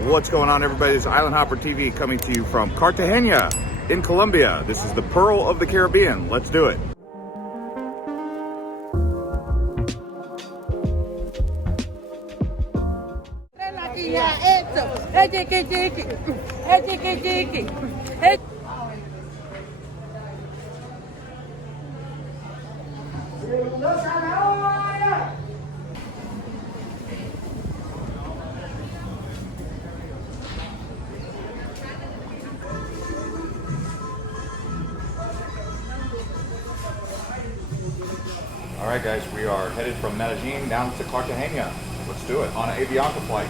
What's going on, everybody? This is Island Hopper TV coming to you from Cartagena in Colombia. This is the Pearl of the Caribbean. Let's do it. All right, guys, we are headed from Medellin down to Cartagena. Let's do it on an Avianca flight.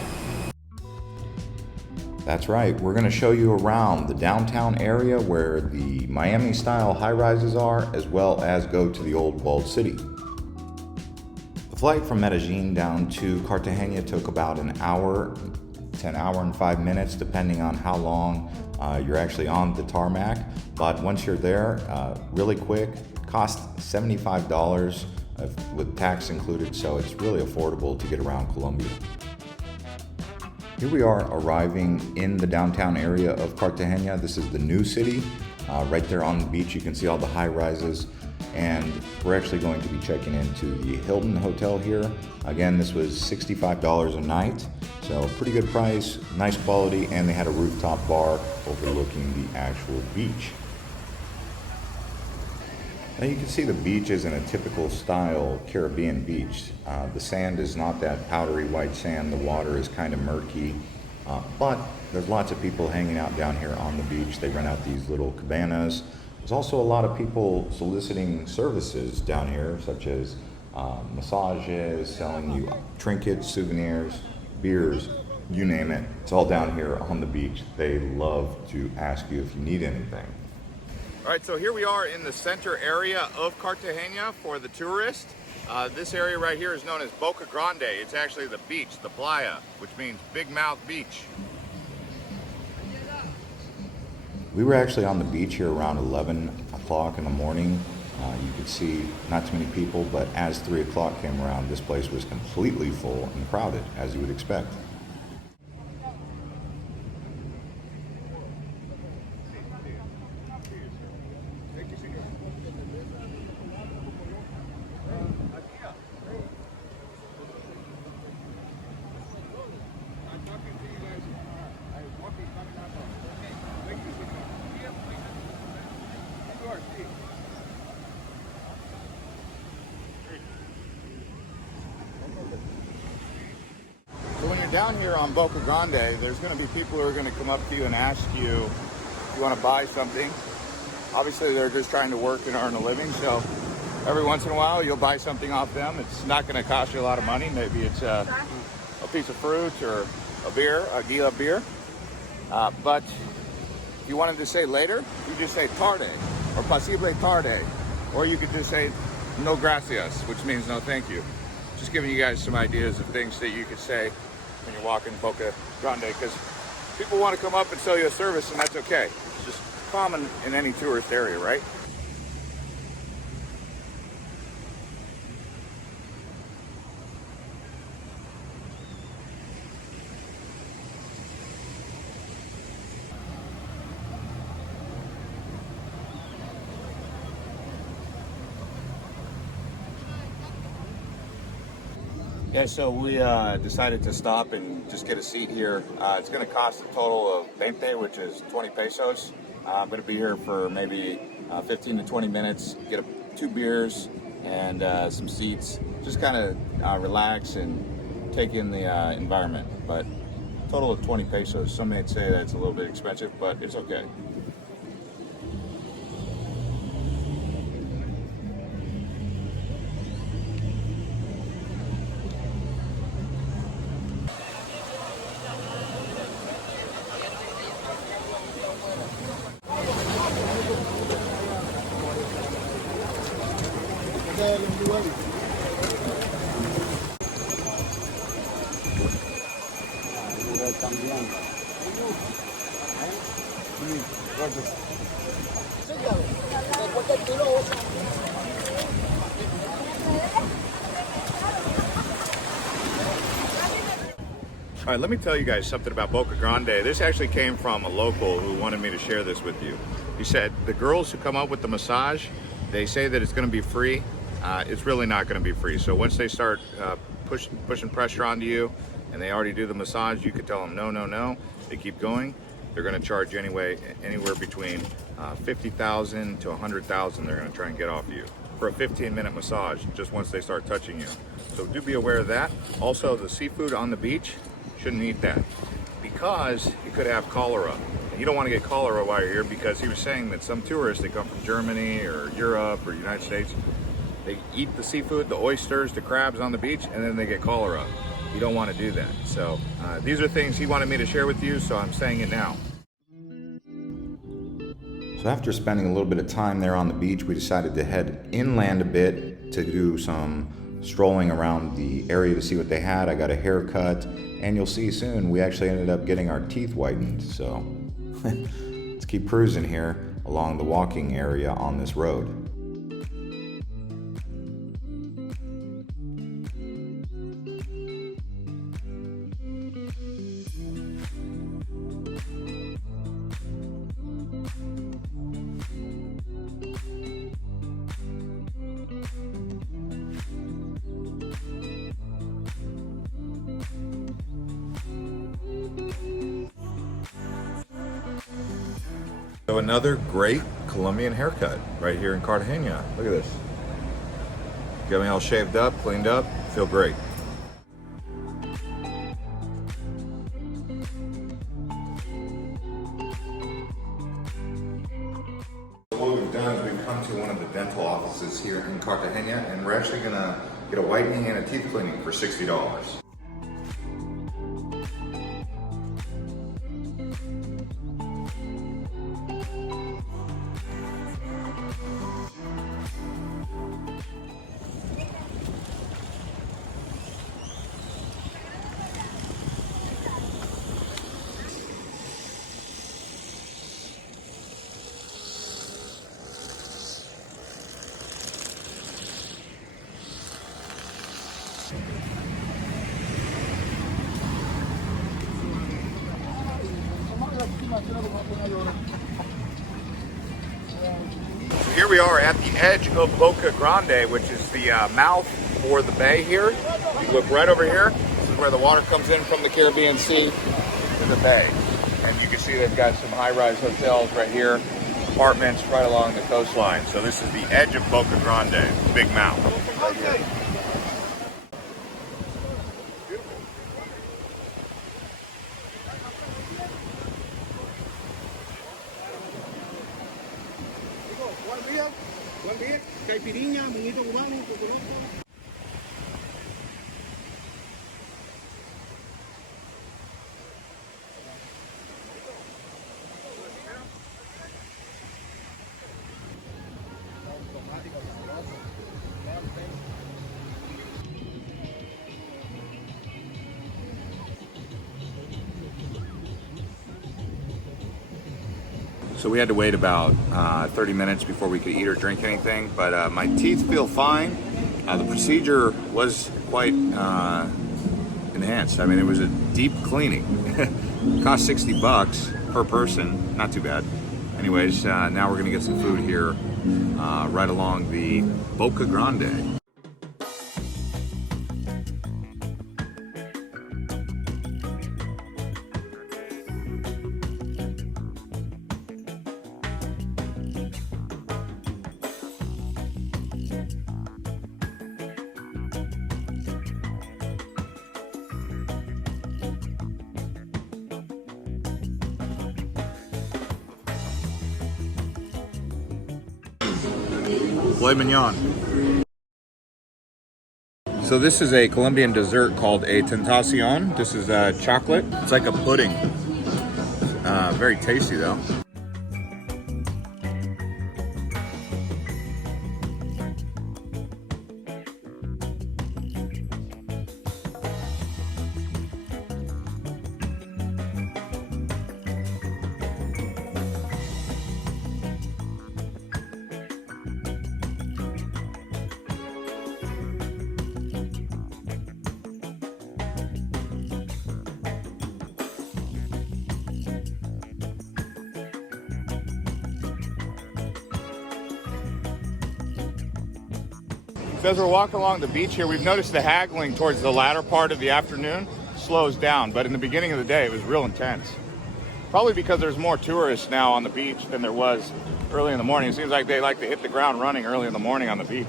That's right, we're going to show you around the downtown area where the Miami-style high-rises are, as well as go to the old walled city. The flight from Medellin down to Cartagena took about an hour to an hour and 5 minutes, depending on how long you're actually on the tarmac. But once you're there, really quick, cost $75 with tax included, so it's really affordable to get around Colombia. Here we are arriving in the downtown area of Cartagena. This is the new city. Right there on the beach, you can see all the high rises. And we're actually going to be checking into the Hilton Hotel here. Again, this was $65 a night, so pretty good price, nice quality, and they had a rooftop bar overlooking the actual beach. Now you can see the beach isn't a typical style Caribbean beach. The sand is not that powdery white sand. The water is kind of murky, but there's lots of people hanging out down here on the beach. They rent out these little cabanas. There's also a lot of people soliciting services down here, such as massages, selling you trinkets, souvenirs, beers, you name it. It's all down here on the beach. They love to ask you if you need anything. All right, so here we are in the center area of Cartagena for the tourist. This area right here is known as Boca Grande. It's actually the beach, the playa, which means big mouth beach. We were actually on the beach here around 11 o'clock in the morning. You could see not too many people, but as 3 o'clock came around, this place was completely full and crowded, as you would expect. So when you're down here on Boca Grande, there's going to be people who are going to come up to you and ask you if you want to buy something. Obviously, they're just trying to work and earn a living, so every once in a while you'll buy something off them. It's not going to cost you a lot of money. Maybe it's a piece of fruit or a beer, a gila beer. But if you wanted to say later, you just say tarde or posible tarde, or you could just say no gracias, which means no thank you. Just giving you guys some ideas of things that you could say when you're walking Boca Grande, because people want to come up and sell you a service, and that's okay. It's just common in any tourist area, right? Yeah, so we decided to stop and just get a seat here. It's going to cost a total of 20, which is 20 pesos. I'm going to be here for maybe 15 to 20 minutes, get 2 beers and some seats. Just kind of relax and take in the environment. But total of 20 pesos. Some may say that's a little bit expensive, but it's okay. All right, let me tell you guys something about Boca Grande. This actually came from a local who wanted me to share this with you. He said the girls who come up with the massage, they say that it's going to be free. It's really not going to be free. So once they start pushing pressure onto you and they already do the massage, you could tell them no, no, no. They keep going. They're going to charge you anyway, anywhere between 50,000 to 100,000. They're going to try and get off you for a 15-minute massage just once they start touching you. So do be aware of that. Also, the seafood on the beach, shouldn't eat that because you could have cholera. And you don't want to get cholera while you're here, because he was saying that some tourists, they come from Germany or Europe or United States, they eat the seafood, the oysters, the crabs on the beach, and then they get cholera. You don't want to do that. So these are things he wanted me to share with you, so I'm saying it now. So after spending a little bit of time there on the beach, we decided to head inland a bit to do some strolling around the area to see what they had. I got a haircut, and you'll see soon we actually ended up getting our teeth whitened. So let's keep cruising here along the walking area on this road. So another great Colombian haircut right here in Cartagena. Look at this. Got me all shaved up, cleaned up, feel great. What we've done is we've come to one of the dental offices here in Cartagena, and we're actually gonna get a whitening and a teeth cleaning for $60. Here we are at the edge of Boca Grande, which is the mouth for the bay here. You look right over here. This is where the water comes in from the Caribbean Sea to the bay. And you can see they've got some high-rise hotels right here, apartments right along the coastline. So this is the edge of Boca Grande, big mouth right here. Buen día, caipirinha, minito cubano, coconut. So we had to wait about 30 minutes before we could eat or drink anything, but my teeth feel fine. The procedure was quite enhanced. I mean, it was a deep cleaning. It cost $60 per person, not too bad. Anyways, now we're gonna get some food here right along the Boca Grande. Filet mignon. So this is a Colombian dessert called a tentacion. This is chocolate. It's like a pudding. Very tasty though. So as we're walking along the beach here, we've noticed the haggling towards the latter part of the afternoon slows down, but in the beginning of the day, it was real intense. Probably because there's more tourists now on the beach than there was early in the morning. It seems like they like to hit the ground running early in the morning on the beach.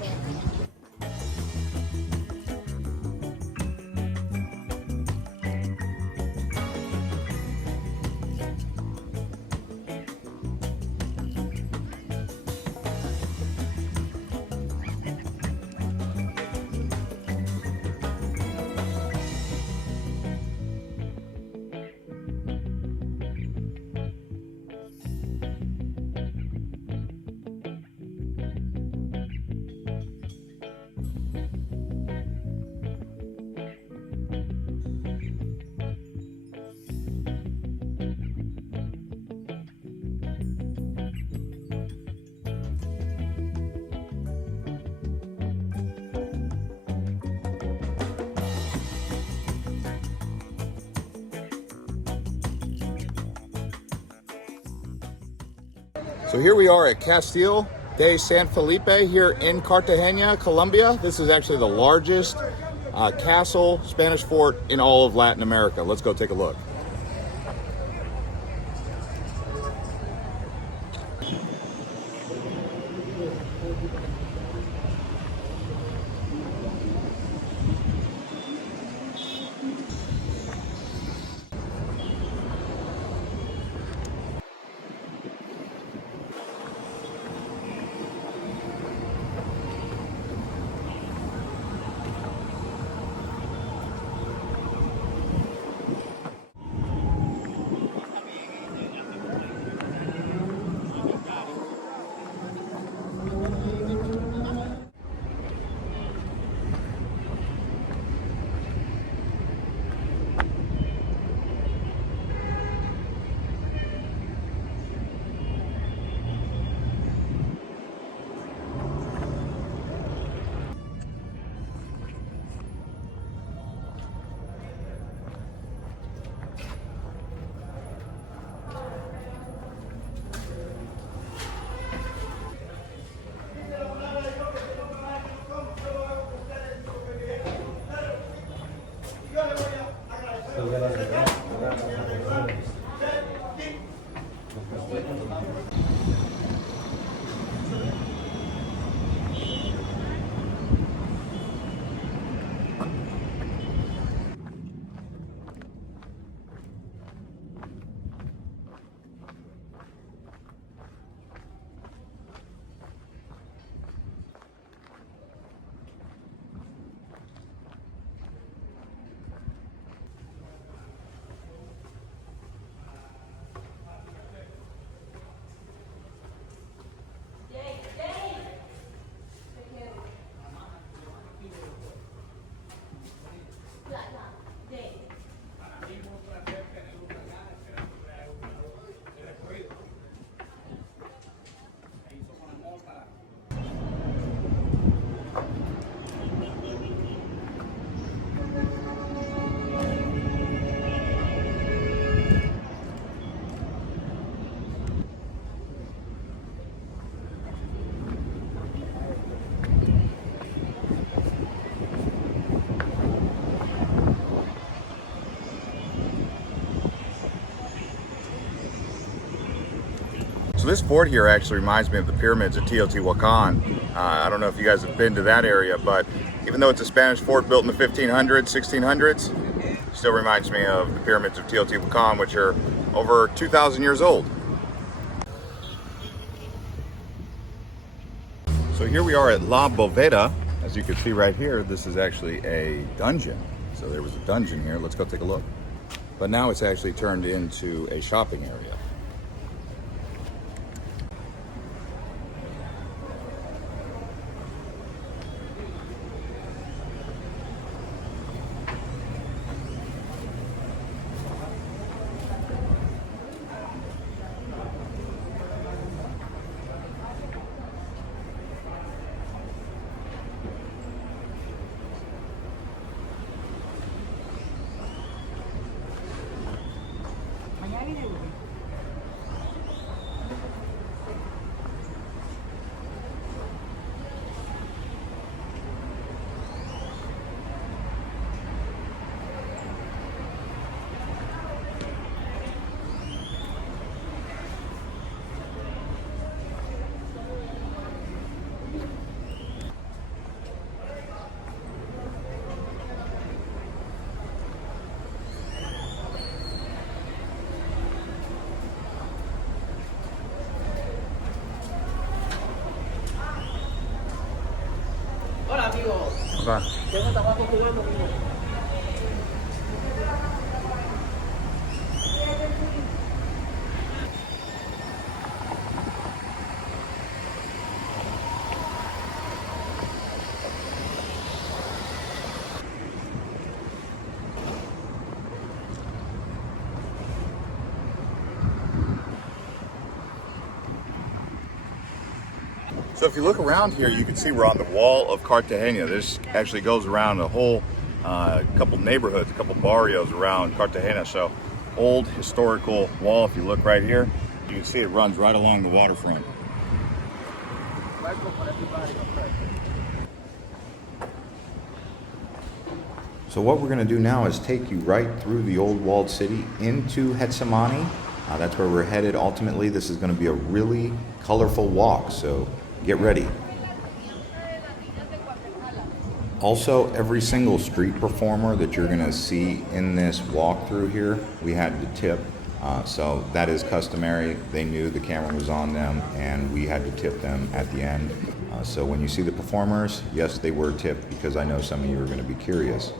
So here we are at Castillo de San Felipe here in Cartagena, Colombia. This is actually the largest castle, Spanish fort in all of Latin America. Let's go take a look. So this fort here actually reminds me of the pyramids of Teotihuacan. I don't know if you guys have been to that area, but even though it's a Spanish fort built in the 1500s, 1600s, it still reminds me of the pyramids of Teotihuacan, which are over 2,000 years old. So here we are at La Boveda. As you can see right here, this is actually a dungeon. So there was a dungeon here. Let's go take a look. But now it's actually turned into a shopping area. Va. Tengo tabaco cubano. So if you look around here, you can see we're on the wall of Cartagena. This actually goes around a whole couple neighborhoods, a couple barrios around Cartagena. So old historical wall. If you look right here, you can see it runs right along the waterfront. So what we're going to do now is take you right through the old walled city into Getsemani. That's where we're headed ultimately. This is going to be a really colorful walk, so get ready. Also, every single street performer that you're going to see in this walkthrough here, we had to tip. So that is customary. They knew the camera was on them, and we had to tip them at the end. So when you see the performers, yes, they were tipped, because I know some of you are going to be curious.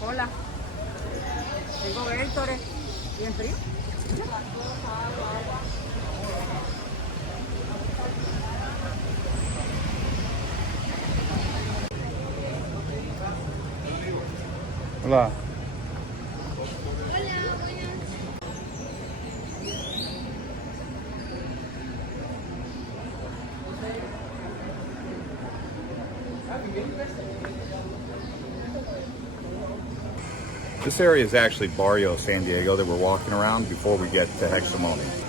Cola. Tengo Gatorade. ¿Bien frío? Hola. This area is actually Barrio San Diego that we're walking around before we get to Gestemani.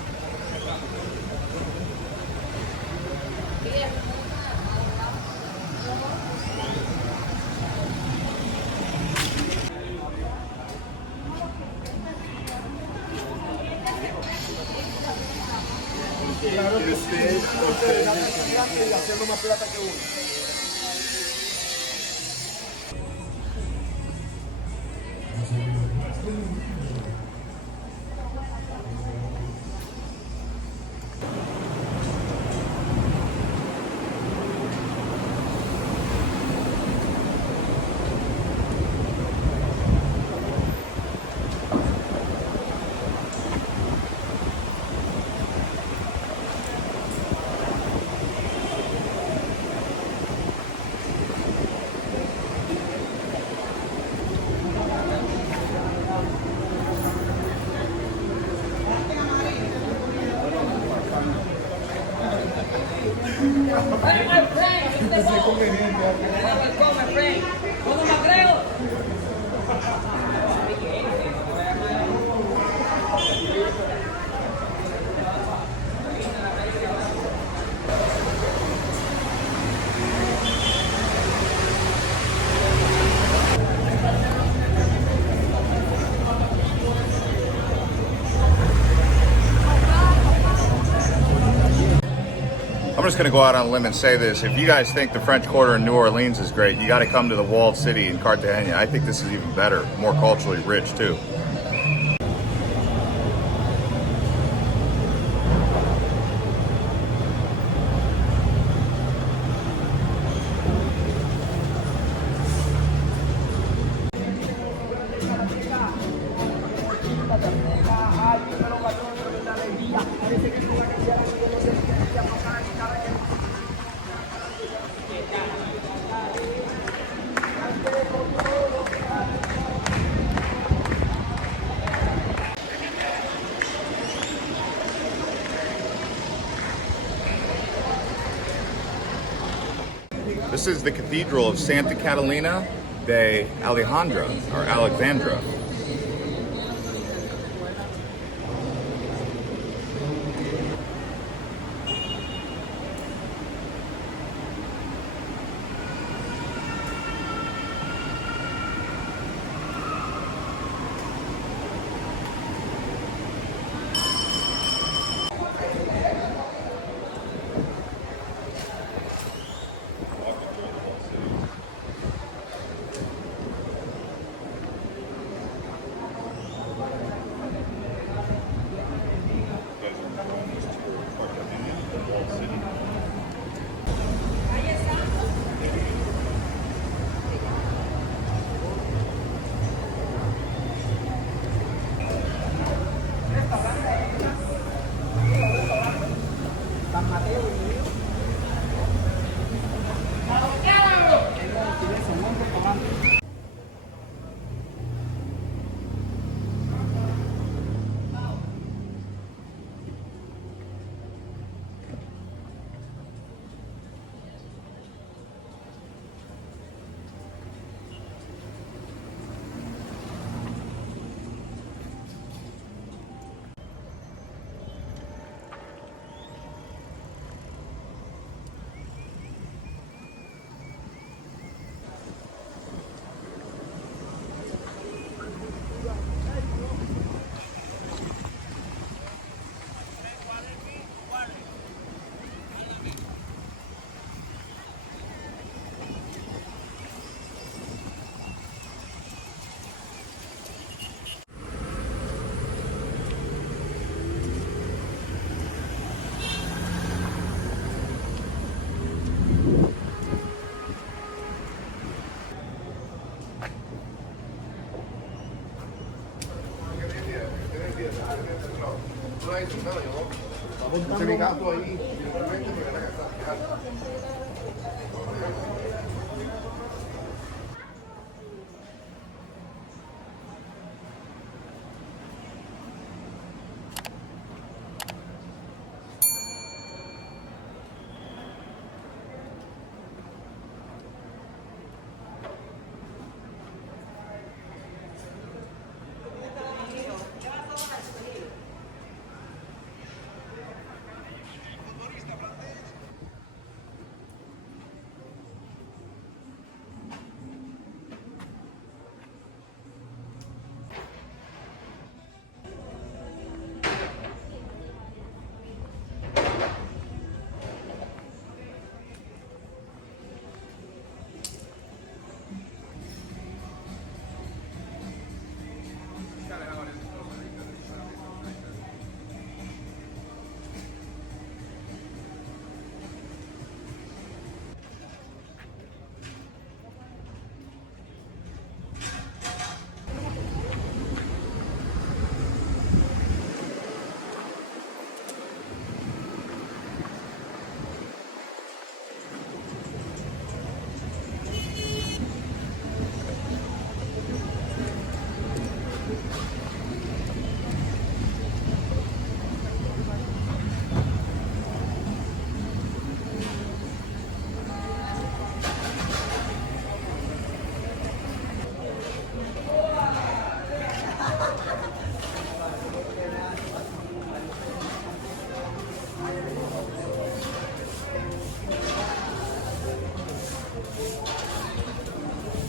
I'm just going to go out on a limb and say this. If you guys think the French Quarter in New Orleans is great, you got to come to the walled city in Cartagena. I think this is even better, more culturally rich too. This is the Cathedral of Santa Catalina de Alejandra, or Alexandra.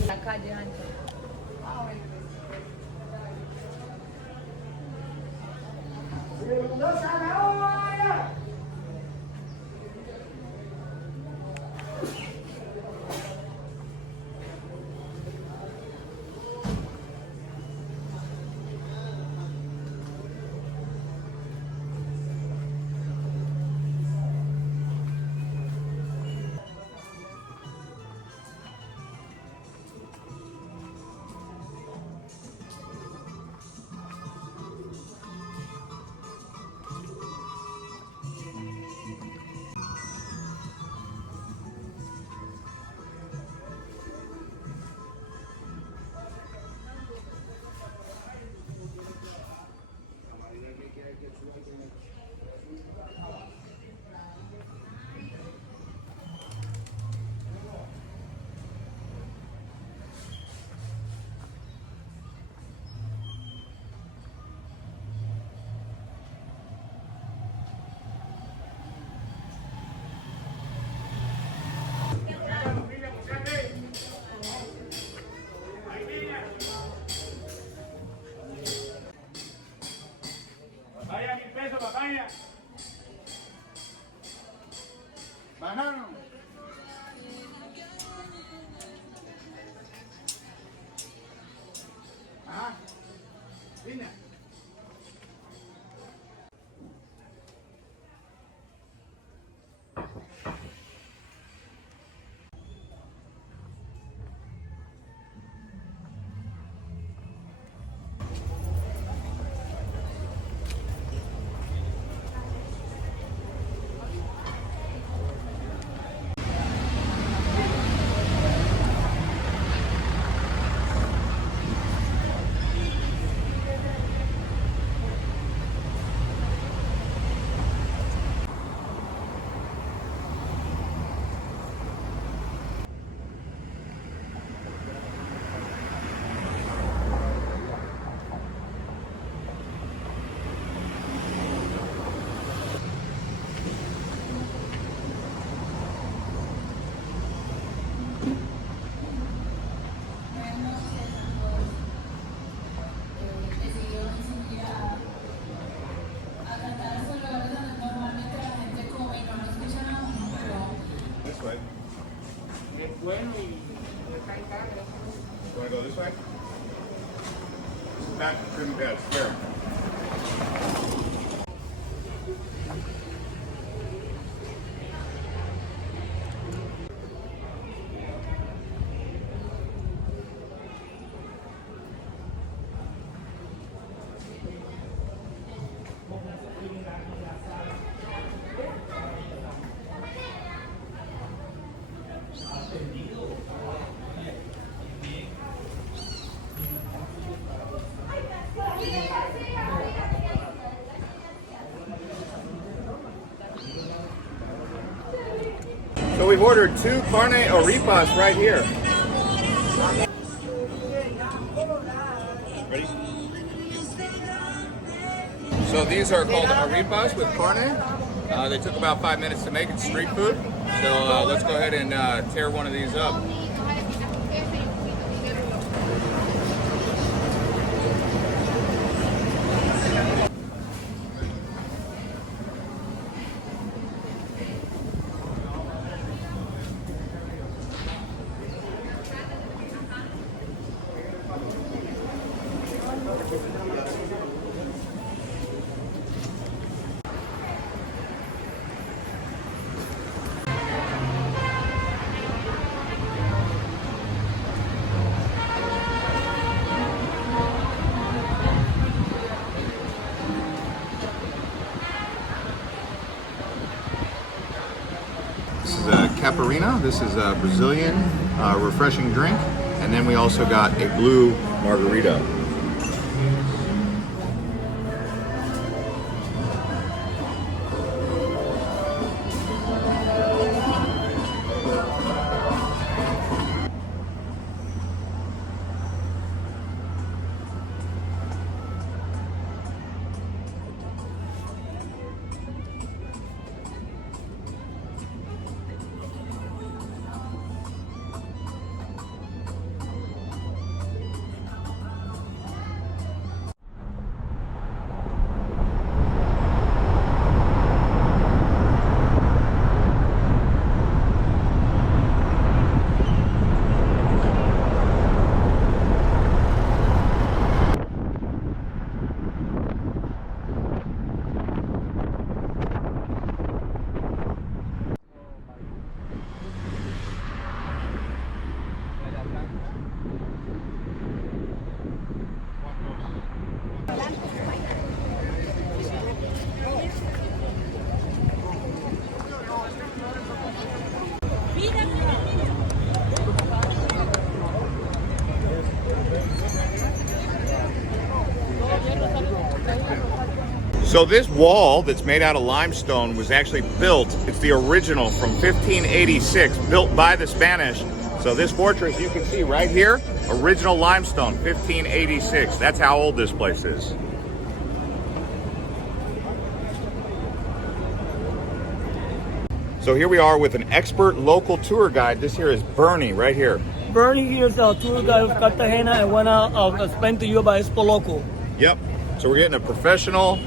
La calle ancha. Vaya 1.000 pesos, papaya. Banano. Ajá. Vine. Want to go this way? Back to Trinidad Square. So we've ordered 2 carne arepas right here. Ready? So these are called arepas with carne. They took about 5 minutes to make. It's street food. So let's go ahead and tear one of these up. Caparina. This is a Brazilian refreshing drink, and then we also got a blue margarita. So this wall that's made out of limestone was actually built, it's the original from 1586, built by the Spanish. So this fortress you can see right here, original limestone, 1586. That's how old this place is. So here we are with an expert local tour guide. This here is Bernie right here. Bernie here is a tour guide of Cartagena and wanna explain to you about Expo Local. Yep. So we're getting a professional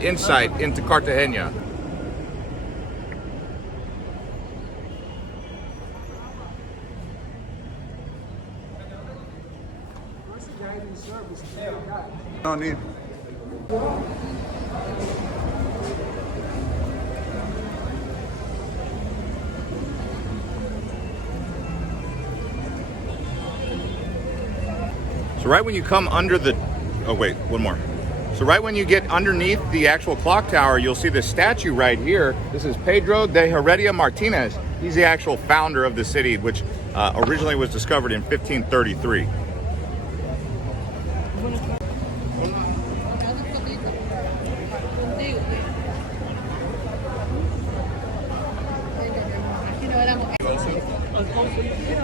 insight into Cartagena. No need. So right when you come under the, oh wait, one more. So right when you get underneath the actual clock tower, you'll see this statue right here. This is Pedro de Heredia Martinez. He's the actual founder of the city, which originally was discovered in 1533.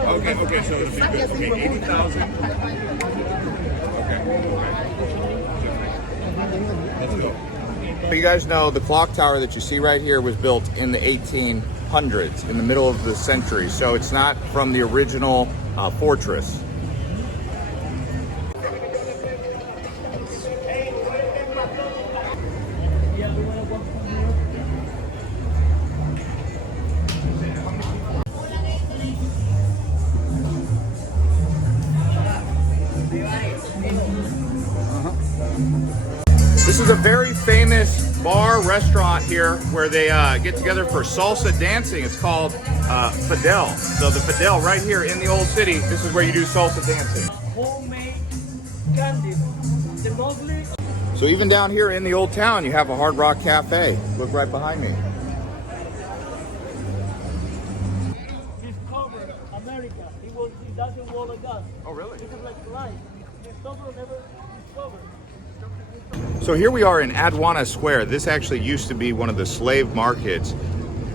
Okay, so it'll be good. Okay, 80,000. Let's go. You guys know the clock tower that you see right here was built in the 1800s, in the middle of the century. So it's not from the original fortress. restaurant here where they get together for salsa dancing. It's called Fidel. So the Fidel right here in the old city, this is where you do salsa dancing. Homemade candy. The mostly So even down here in the old town, you have a Hard Rock Cafe. Look right behind me. discovered America. He doesn't want like us. Oh, really? This is like life. Discover never discovered. So here we are in Aduana Square. This actually used to be one of the slave markets.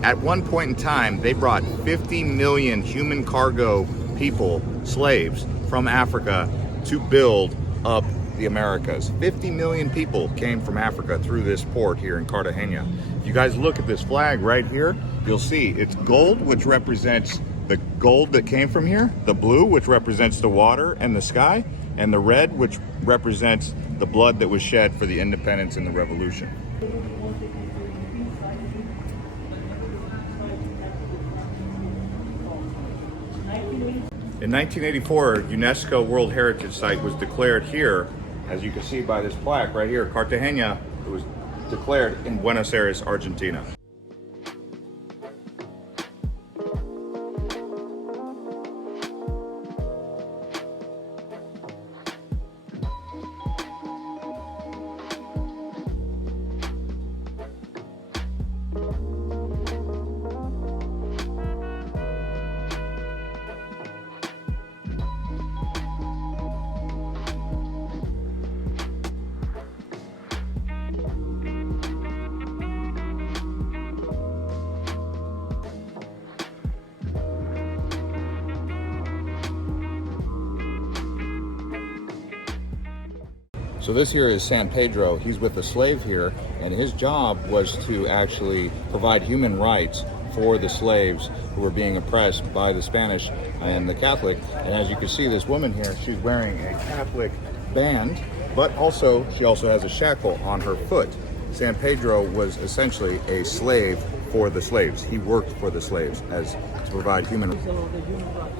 At one point in time, they brought 50 million human cargo people, slaves, from Africa to build up the Americas. 50 million people came from Africa through this port here in Cartagena. If you guys look at this flag right here, you'll see it's gold, which represents the gold that came from here, the blue, which represents the water and the sky, and the red, which represents the blood that was shed for the independence and the revolution. In 1984, UNESCO World Heritage Site was declared here, as you can see by this plaque right here, Cartagena. It was declared in Buenos Aires, Argentina. So this here is San Pedro. He's with a slave here, and his job was to actually provide human rights for the slaves who were being oppressed by the Spanish and the Catholic. And as you can see, this woman here, she's wearing a Catholic band, but she also has a shackle on her foot. San Pedro was essentially a slave for the slaves. He worked for the slaves to provide human rights.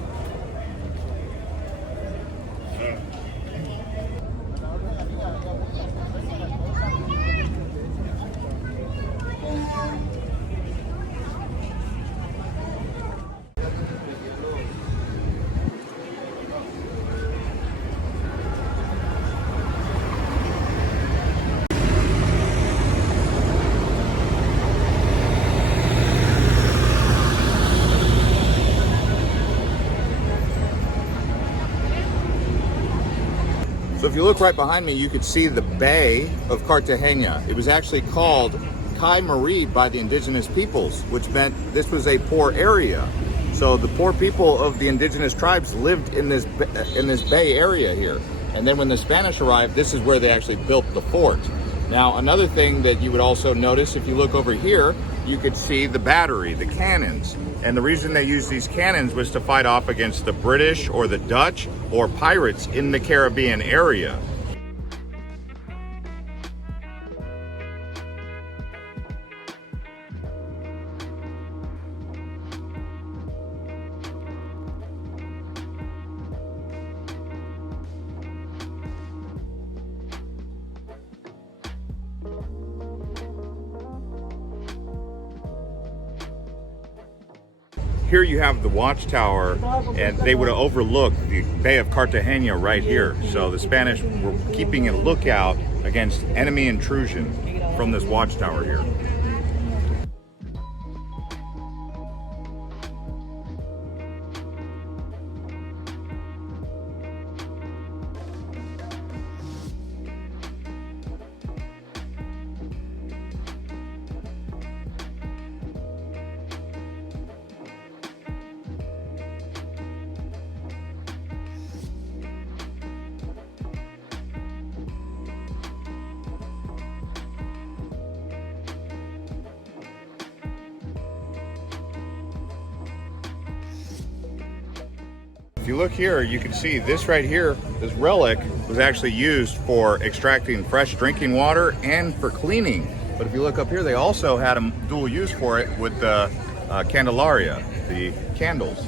So if you look right behind me, you could see the Bay of Cartagena. It was actually called Kai Marie by the indigenous peoples, which meant this was a poor area. So the poor people of the indigenous tribes lived in this bay area here. And then when the Spanish arrived, this is where they actually built the fort. Now, another thing that you would also notice, if you look over here, you could see the battery, the cannons. And the reason they used these cannons was to fight off against the British or the Dutch or pirates in the Caribbean area. Here you have the watchtower, and they would have overlooked the Bay of Cartagena right here. So the Spanish were keeping a lookout against enemy intrusion from this watchtower here. If you look here, you can see this right here, this relic was actually used for extracting fresh drinking water and for cleaning. But if you look up here, they also had a dual use for it with the Candelaria, the candles.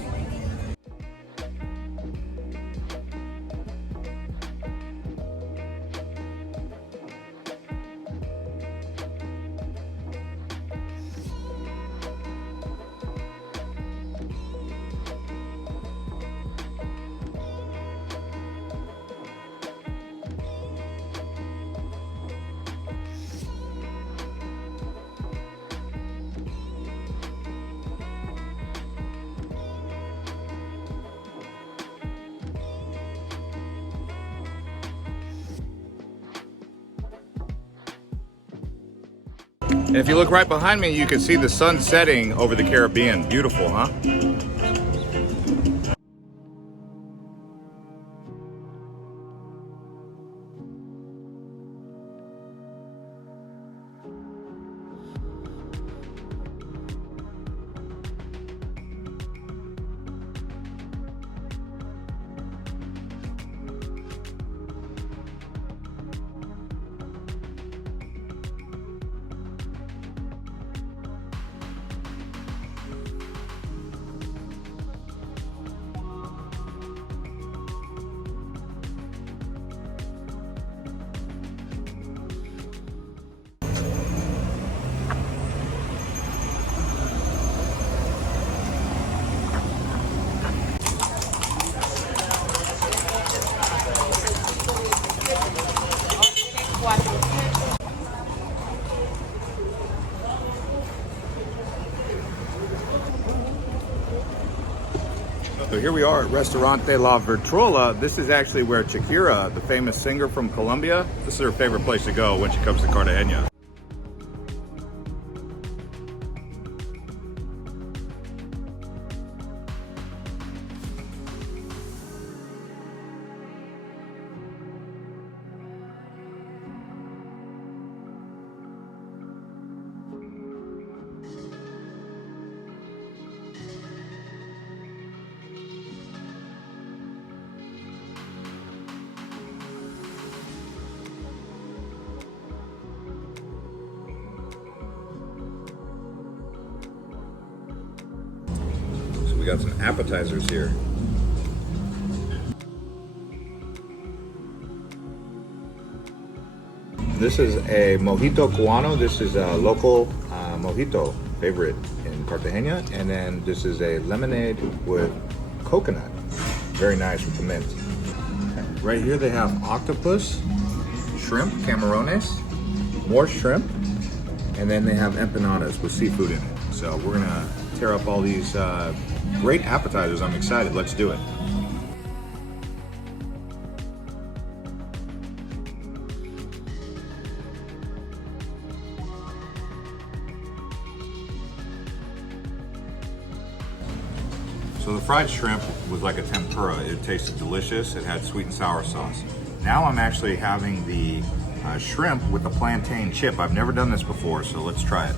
And if you look right behind me, you can see the sun setting over the Caribbean. Beautiful, huh? So here we are at Restaurante La Virtuola. This is actually where Shakira, the famous singer from Colombia, this is her favorite place to go when she comes to Cartagena. We got some appetizers here. This is a mojito cubano. This is a local mojito favorite in Cartagena. And then this is a lemonade with coconut. Very nice with the mint. Right here they have octopus, shrimp, camarones, more shrimp, and then they have empanadas with seafood in it. So we're gonna tear up all these great appetizers. I'm excited. Let's do it. So the fried shrimp was like a tempura. It tasted delicious. It had sweet and sour sauce. Now I'm actually having the shrimp with the plantain chip. I've never done this before, so let's try it.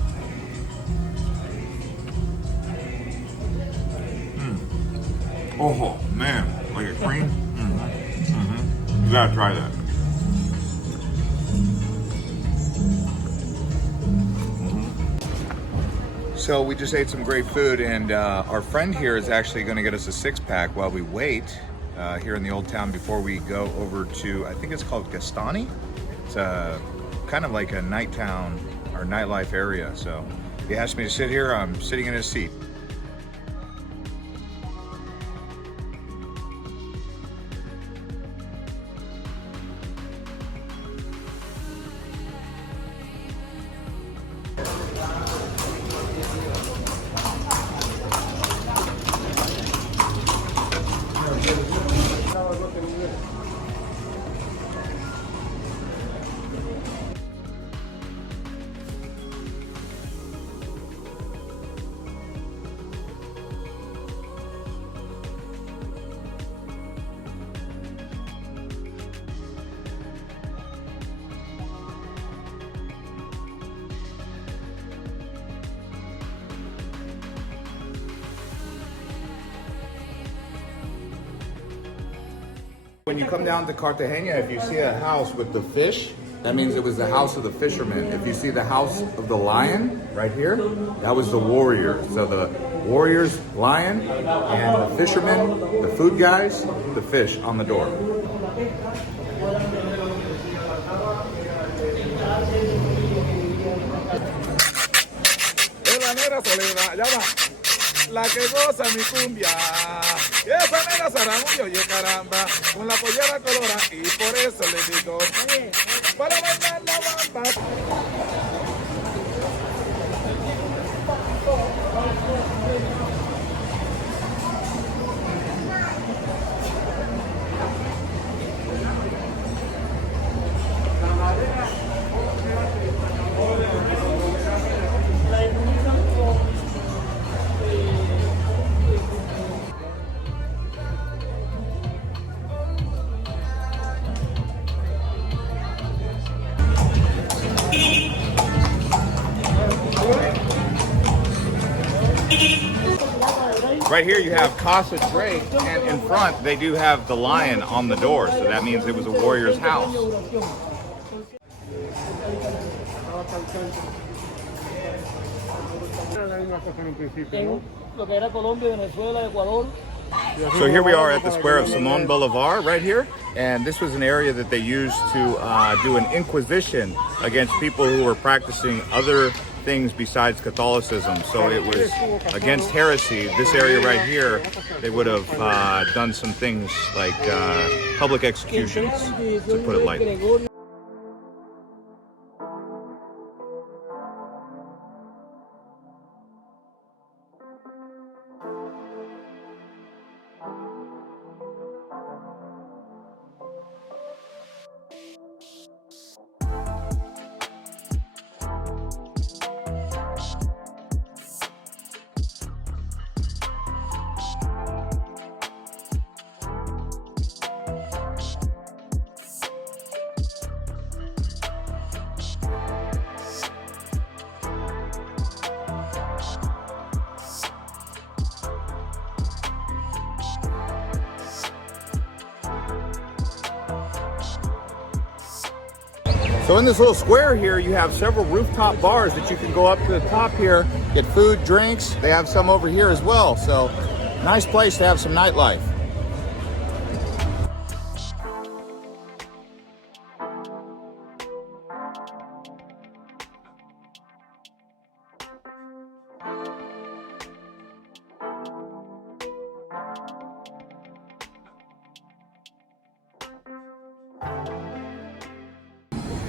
Oh man, like a cream. You gotta try that. So we just ate some great food, and our friend here is actually going to get us a 6-pack while we wait here in the old town before we go over to, I think it's called Gestemani. It's kind of like a night town or nightlife area. So he asked me to sit here. I'm sitting in his seat. When you come down to Cartagena, if you see a house with the fish, that means it was the house of the fisherman. If you see the house of the lion right here, that was the warrior. So the warrior's lion and the fisherman, the food guys, the fish on the door. La que goza mi cumbia, y esa nena zaramullo, oye caramba, con la pollera colora, y por eso le digo, para bailar la bamba. Right here you have Casa Drake, and in front they do have the lion on the door, so that means it was a warrior's house. Lo que era Colombia, Venezuela, Ecuador. So here we are at the square of Simón Bolivar right here, and this was an area that they used to do an inquisition against people who were practicing other things besides Catholicism. So it was against heresy. This area right here, they would have done some things like public executions, to put it lightly. So in this little square here, you have several rooftop bars that you can go up to the top here, get food, drinks. They have some over here as well. So nice place to have some nightlife.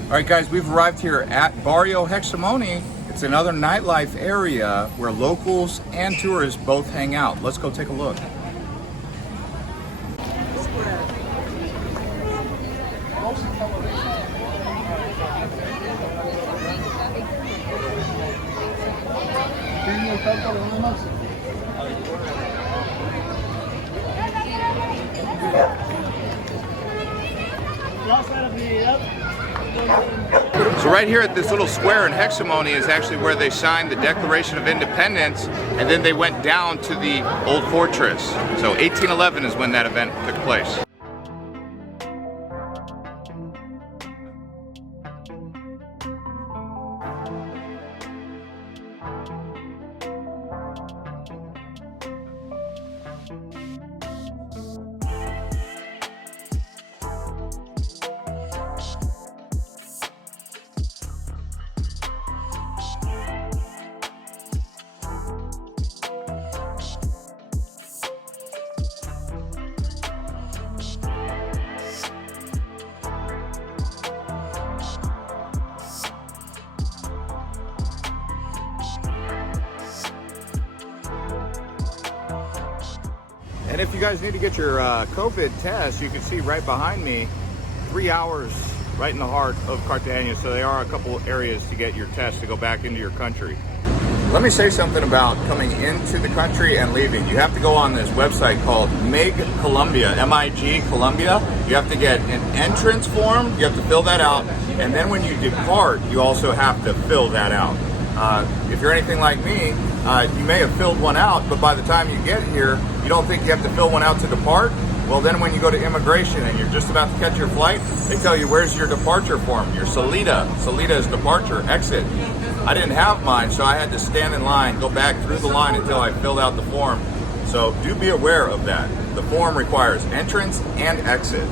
All right, guys, we've arrived here at Barrio Gestemani. It's another nightlife area where locals and tourists both hang out. Let's go take a look. So right here at this little square in Gestemani is actually where they signed the Declaration of Independence, and then they went down to the old fortress. So 1811 is when that event took place. And if you guys need to get your COVID test, you can see right behind me, 3 hours right in the heart of Cartagena. So there are a couple areas to get your test to go back into your country. Let me say something about coming into the country and leaving. You have to go on this website called MIG Colombia, M-I-G Colombia. You have to get an entrance form, you have to fill that out, and then when you depart, you also have to fill that out. If you're anything like me, you may have filled one out, but by the time you get here, you don't think you have to fill one out to depart? Well, then when you go to immigration and you're just about to catch your flight, they tell you, where's your departure form, your salida. Salida is departure, exit. I didn't have mine, so I had to stand in line, go back through the line until I filled out the form. So do be aware of that. The form requires entrance and exit.